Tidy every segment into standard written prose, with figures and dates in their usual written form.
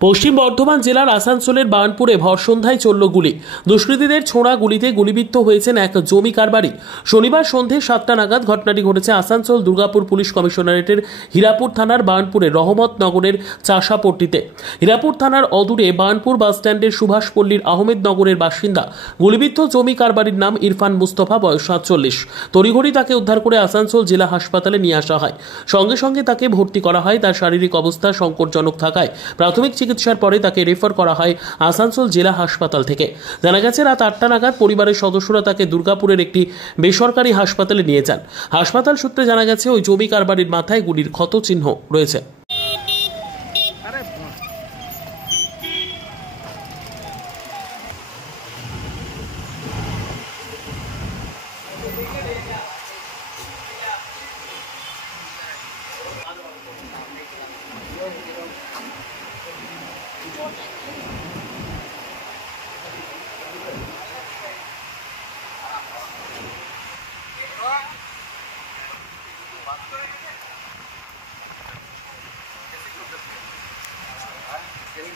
পশ্চিম বর্ধমান জেলার আসানসোলের বার্নপুরে ভর সন্ধ্যায় চলল গুলি। দুষ্কৃতীদের ছোড়া গুলিতে গুলিবিদ্ধ হয়েছেন এক জমি কারবারি। শনিবার সন্ধে 7টা নাগাদ ঘটনাটি ঘটেছে আসানসোল দুর্গাপুর পুলিশ কমিশনারেটের হীরাপুর থানার বার্নপুরে রহমত নগরের চাষাপট্টিতে। হীরাপুর থানার অদূরে বার্নপুর বাসস্ট্যান্ডের সুভাষপল্লীর আহমেদ নগরের বাসিন্দা গুলিবিদ্ধ জমি কারবারির নাম ইরফান মুস্তফা, বয়স 47। তড়িঘড়ি তাকে উদ্ধার করে আসানসোল জেলা হাসপাতালে নিয়ে আসা হয়। সঙ্গে সঙ্গে তাকে ভর্তি করা হয়। তার শারীরিক অবস্থা সংকটজনক থাকায় প্রাথমিক চিকিৎসার পরে তাকে রেফার করা হয় আসানসোল জেলা হাসপাতাল থেকে। জানা গেছে রাত 8টা নাগাদ পরিবারের সদস্যরা তাকে দুর্গাপুরের একটি বেসরকারি হাসপাতালে নিয়ে যান। হাসপাতাল সূত্রে জানা গেছে ওই জমি কারবারির মাথায় গুলির ক্ষত চিহ্ন রয়েছে।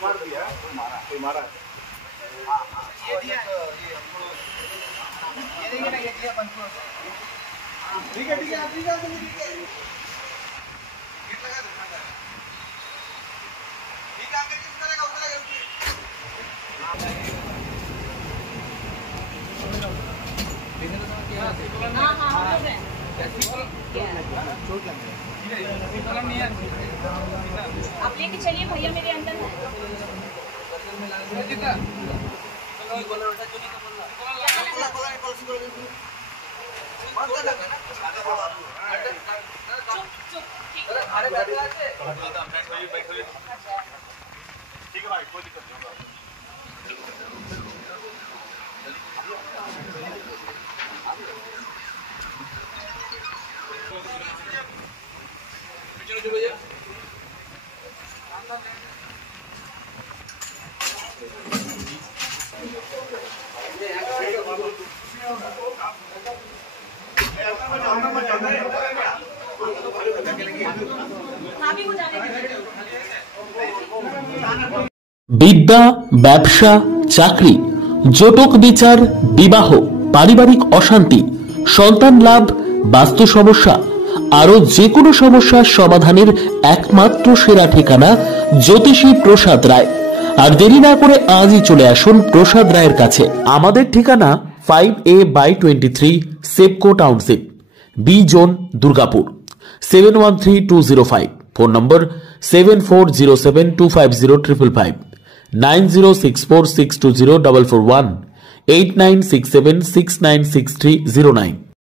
मार दिया, मारा ये दिया ये देखिए ना, ये दिया पंचो। ठीक है आप ठीक है किट लगा दो ठीक है आगे किस करेगा उतना चोट लग गई। आप लेके चलिए भैया, मेरे अंदर है। ठीक है भाई, कोई दिक्कत नहीं होगा। বিদ্যা, ব্যবসা, চাকরি, জটক বিচার, বিবাহ, পারিবারিক অশান্তি, সন্তান লাভ, বাস্তু সমস্যা, আরো যে কোনো সমস্যার সমাধানের একমাত্র সেরা ঠিকানা জ্যোতিষী প্রসাদ রায়। আর দেরি না করে আজই চলে আসুন প্রসাদ রায়ের কাছে। আমাদের ঠিকানা 5A/23 SEPCO township, B zone, Durgapur, 713205। Phone number 7407250555, 9064620441, 8967696309।